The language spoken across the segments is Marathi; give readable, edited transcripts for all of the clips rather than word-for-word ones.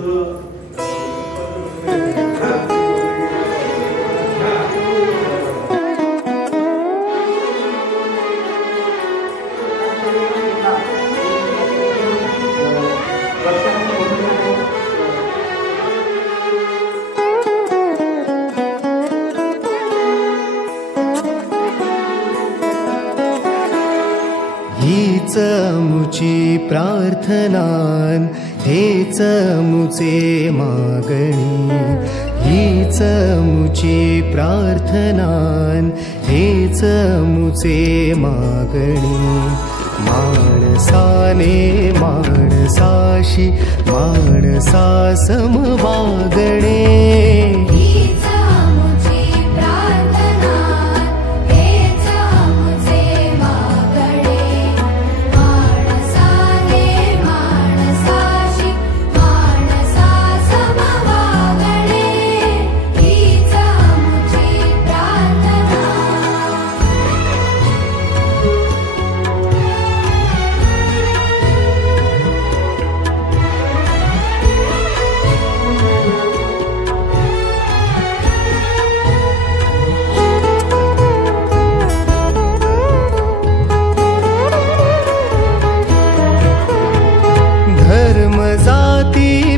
हीच मुची प्रार्थनान हेच मुचे मागणी, हीच मुची प्रार्थनान हेच मुचे मागणी. माणसाने माणसाशी माणसा सम वागणे,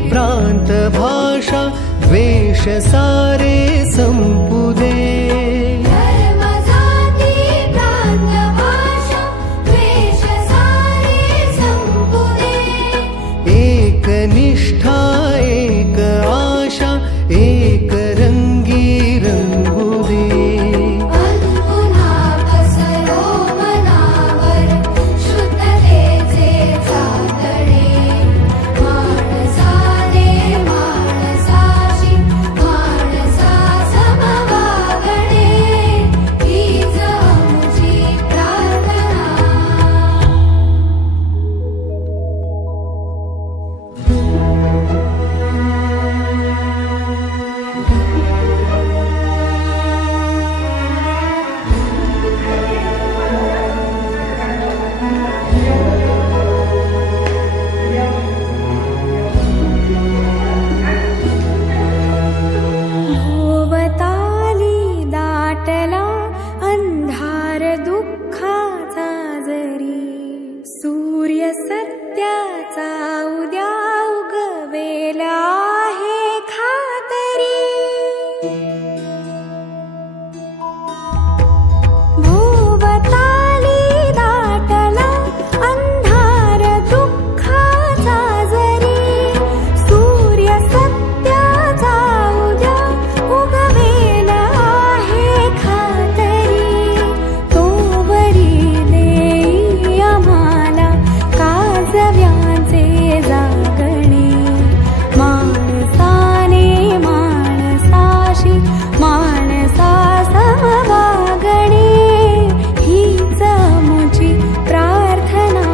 प्रांत भाषा द्वेष सारे संपुदे. धर्म जाती प्रांत भाषा द्वेष सारे संपुदे. एक निष्ठा एक आशा एक रंगी रंगुदे. पुन्हा पसरो मनावर शुद्धतेचे चातडे. सूर्य सत्याचा उद्या उगवेला आहे खातरी. भोवताली दाटला अंधार दुःखाचा जरी. सूर्य सत्याचा उद्या उगवेला आहे खातरी. तोवरी देई आम्हाला काजव्यांचे जागणे. माणसाने माणसाशी माणसा समवागणे. हीच मुची प्रार्थना.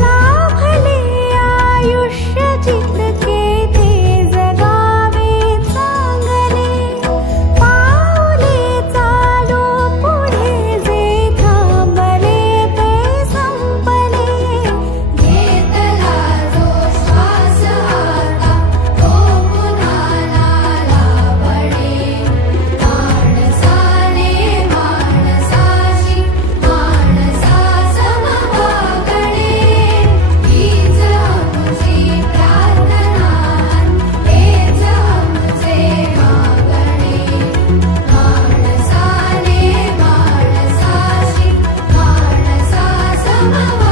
लाभले आयुष्य जितके ते जगावे चांगले. पावले चालू पुढे जे थांबले ते संपले. घेतला जो श्वास आता तो पुन्हा नाला पडे. माणसाने माणसाशी माणसा समवागणे. हीच मुची प्रार्थना हेच मुचे मागणे. माणसाने माणसाशी माणसा समवागणे.